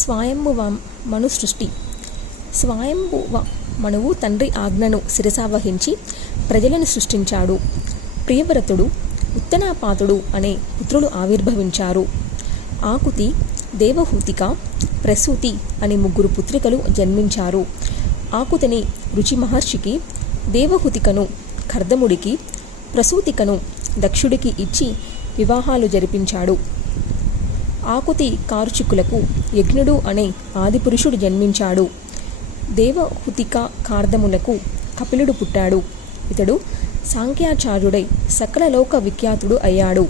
స్వయంభువ మను సృష్టి. స్వయంభువ మనువు తండ్రి ఆజ్ఞను శిరసావహించి ప్రజలను సృష్టించాడు. ప్రియవ్రతుడు, ఉత్తనాపాతుడు అనే పుత్రులు ఆవిర్భవించారు. ఆకుతి, దేవహూతిక, ప్రసూతి అనే 3 పుత్రికలు జన్మించారు. ఆకుతిని రుచి మహర్షికి, దేవహూతికను కర్దముడికి, ప్రసూతికను దక్షుడికి ఇచ్చి వివాహాలు జరిపించాడు. ఆకుతి కారుచిక్కులకు యజ్ఞుడు అనే ఆదిపురుషుడు జన్మించాడు. దేవహుతిక కార్దములకు కపిలుడు పుట్టాడు. ఇతడు సాంఖ్యాచార్యుడై సకల లోక విఖ్యాతుడు అయ్యాడు.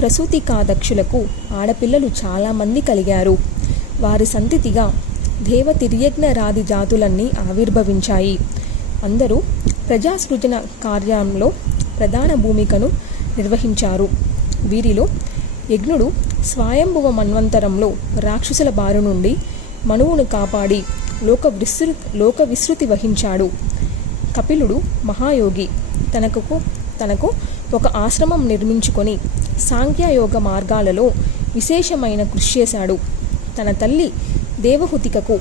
ప్రసూతికాదక్షులకు ఆడపిల్లలు చాలామంది కలిగారు. వారి సంతతిగా దేవతిర్యజ్ఞరాది జాతులన్నీ ఆవిర్భవించాయి. అందరూ ప్రజాసృజన కార్యంలో ప్రధాన భూమికను నిర్వహించారు. వీరిలో యజ్ఞుడు స్వయంభువ మన్వంతరంలో రాక్షసుల బారి నుండి మనువును కాపాడి లోక విస్తృతి వహించాడు. కపిలుడు మహాయోగి. తనకు ఒక ఆశ్రమం నిర్మించుకొని సాంఖ్యయోగ మార్గాలలో విశేషమైన కృషి చేశాడు. తన తల్లి దేవహుతికకు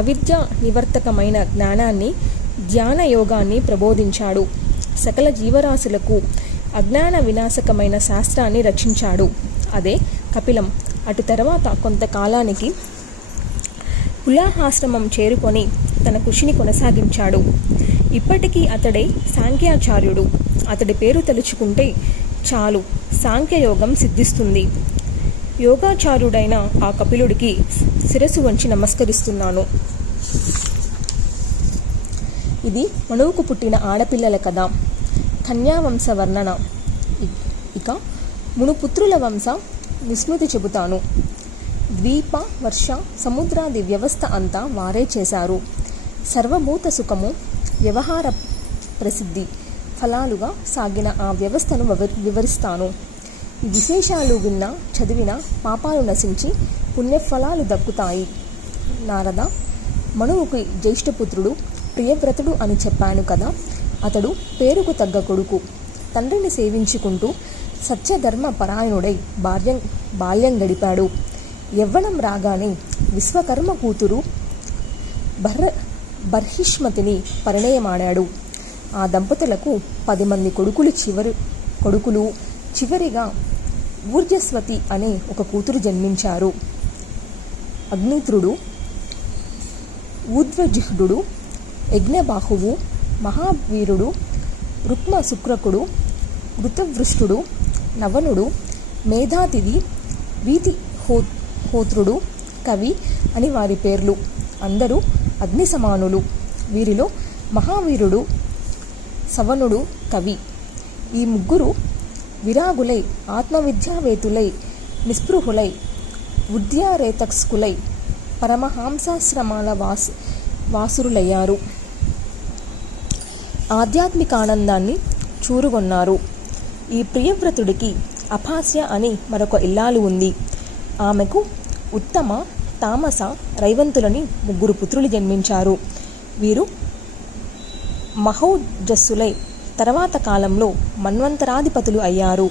అవిద్య నివర్తకమైన జ్ఞానాన్ని, ధ్యాన యోగాన్ని ప్రబోధించాడు. సకల జీవరాశులకు అజ్ఞాన వినాశకమైన శాస్త్రాన్ని రచించాడు. అదే కపిలం. అటు తర్వాత కొంతకాలానికి పులాహాశ్రమం చేరుకొని తన కృషిని కొనసాగించాడు. ఇప్పటికీ అతడే సాంఖ్యాచార్యుడు. అతడి పేరు తలుచుకుంటే చాలు సాంఖ్యయోగం సిద్ధిస్తుంది. యోగాచార్యుడైన ఆ కపిలుడికి శిరస్సు వంచి నమస్కరిస్తున్నాను. ఇది మనువుకు పుట్టిన ఆడపిల్లల కథ. కన్యావంశ వర్ణన. ఇక మునుపుత్రుల వంశ విస్మృతి చెబుతాను. ద్వీప, వర్ష, సముద్రాది వ్యవస్థ అంతా వారే చేశారు. సర్వభూత సుఖము, వ్యవహార ప్రసిద్ధి ఫలాలుగా సాగిన ఆ వ్యవస్థను వివరిస్తాను. ఈ విశేషాలు విన్నా చదివినా పాపాలు నశించి పుణ్యఫలాలు దక్కుతాయి. నారద, మనువుకి జ్యేష్ఠపుత్రుడు ప్రియవ్రతుడు అని చెప్పాను కదా. అతడు పేరుకు తగ్గ కొడుకు. తండ్రిని సేవించుకుంటూ సత్యధర్మ పరాయణుడై బాల్యం గడిపాడు. యవ్వనం రాగానే విశ్వకర్మ కూతురు బర్హిష్మతిని పరిణయమాడాడు. ఆ దంపతులకు 10 మంది కొడుకులు చివరిగా ఊర్జస్వతి అనే ఒక కూతురు జన్మించారు. అగ్నిత్రుడు, ఊర్ధ్వజిహ్వుడు, యజ్ఞబాహువు, మహావీరుడు, రుక్మ శుక్రకుడు, ఘృతవృష్టుడు, నవనుడు, మేధాతిథి, వీతి హోత్రుడు, కవి అని వారి పేర్లు. అందరూ అగ్ని సమానులు. వీరిలో మహావీరుడు సవనుడు కవి. ఈ 3 విరాగులై, ఆత్మవిద్యావేతులై, నిస్పృహులై, ఉద్యారేతస్కులై పరమహంసాశ్రమాల వాసురులయ్యారు. ఆధ్యాత్మికానందాన్ని చూరుగొన్నారు. ఈ ప్రియవ్రతుడికి అపాస్య అని మరొక ఇల్లాలు ఉంది. ఆమెకు ఉత్తమ, తామస, రైవంతులని 3 పుత్రులు జన్మించారు. వీరు మహౌజస్సులై తర్వాత కాలంలో మన్వంతరాధిపతులు అయ్యారు.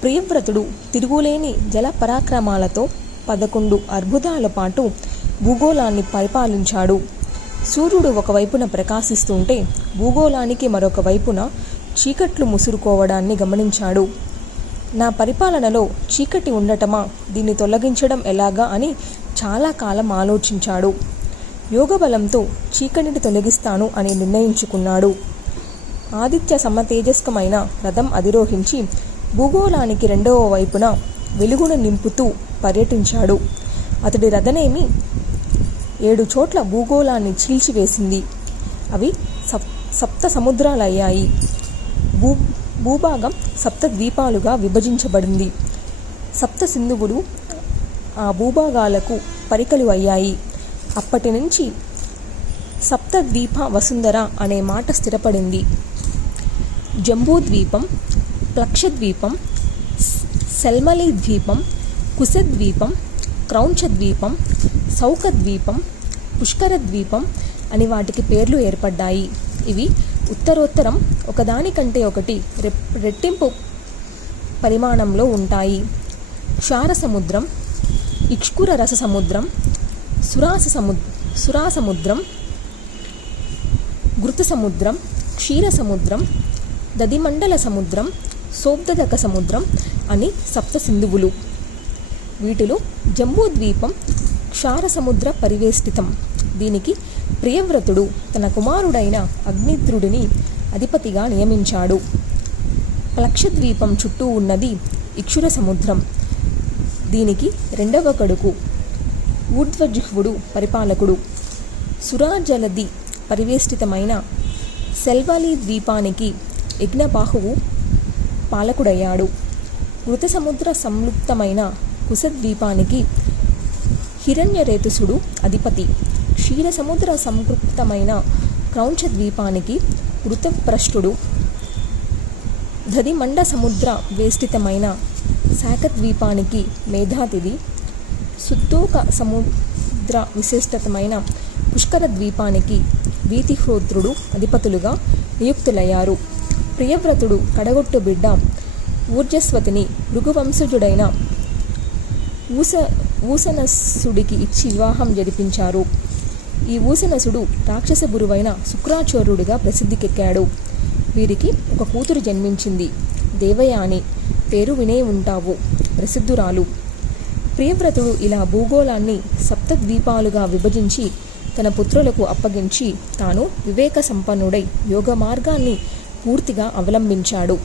ప్రియవ్రతుడు తిరుగులేని జల పరాక్రమాలతో 11 అర్బుదాల పాటు భూగోళాన్ని పరిపాలించాడు. సూర్యుడు ఒకవైపున ప్రకాశిస్తుంటే భూగోళానికి మరొక వైపున చీకట్లు ముసురుకోవడాన్ని గమనించాడు. నా పరిపాలనలో చీకటి ఉండటమా, దీన్ని తొలగించడం ఎలాగా అని చాలా కాలం ఆలోచించాడు. యోగబలంతో చీకటిని తొలగిస్తాను అని నిర్ణయించుకున్నాడు. ఆదిత్య సమతేజస్కమైన రథం అధిరోహించి భూగోళానికి 2వ వైపున వెలుగును నింపుతూ పర్యటించాడు. అతడి రథనేమి 7 చోట్ల భూగోళాన్ని చీల్చివేసింది. అవి సప్త సముద్రాలయ్యాయి. భూభాగం 7 ద్వీపాలుగా విభజించబడింది. 7 సింధువులు ఆ భూభాగాలకు పరికలు అయ్యాయి. అప్పటి నుంచి సప్తద్వీప వసుంధర అనే మాట స్థిరపడింది. జంబూద్వీపం, ప్లక్షద్వీపం, సెల్మలి ద్వీపం, కుశద్వీపం, క్రౌంచద్వీపం, సౌకద్వీపం, పుష్కరద్వీపం అని వాటికి పేర్లు ఏర్పడ్డాయి. ఇవి ఉత్తరోత్తరం ఒకదానికంటే ఒకటి రెట్టింపు పరిమాణంలో ఉంటాయి. క్షార సముద్రం, ఇక్ష్కుర రస సముద్రం, సురాసముద్రం, ఘృత సముద్రం, క్షీర సముద్రం, దదిమండల సముద్రం, సోబ్దదక సముద్రం అని సప్త సింధువులు. వీటిలో జంబూద్వీపం క్షార సముద్ర పరివేష్టితం. దీనికి ప్రియవ్రతుడు తన కుమారుడైన అగ్నిద్రుడిని అధిపతిగా నియమించాడు. ప్లక్షద్వీపం చుట్టూ ఉన్నది ఇక్షుర సముద్రం. దీనికి రెండవ కొడుకు ఊర్ధ్వజిహ్వుడు పరిపాలకుడు. సురాజలది పరివేష్టితమైన సెల్వలి ద్వీపానికి యజ్ఞబాహువు పాలకుడయ్యాడు. మృత సముద్ర సంలుప్తమైన కుశద్వీపానికి హిరణ్యరేతుసుడు అధిపతి. క్షీర సముద్ర సంపృక్తమైన క్రౌంచ ద్వీపానికి వృతప్రష్టుడు. దదిమండ సముద్ర వేష్టితమైన శాఖద్వీపానికి మేధాతిథి. సుత్తోక సముద్ర విశిష్టతమైన పుష్కర ద్వీపానికి వీతిహ్రోత్రుడు అధిపతులుగా నియుక్తులయ్యారు. ప్రియవ్రతుడు కడగొట్టు బిడ్డ ఊర్జస్వతిని భృగువంశజుడైన ఊసనసుడికి ఇచ్చి వివాహం జరిపించారు. ఈ ఊసనసుడు రాక్షస గురువైన శుక్రాచార్యుడిగా ప్రసిద్ధికెక్కాడు. వీరికి ఒక కూతురు జన్మించింది, దేవయాని. పేరు వినే ఉంటావు, ప్రసిద్ధురాలు. ప్రియవ్రతుడు ఇలా భూగోళాన్ని సప్తద్వీపాలుగా విభజించి తన పుత్రులకు అప్పగించి తాను వివేక సంపన్నుడై యోగ మార్గాన్ని పూర్తిగా అవలంబించాడు.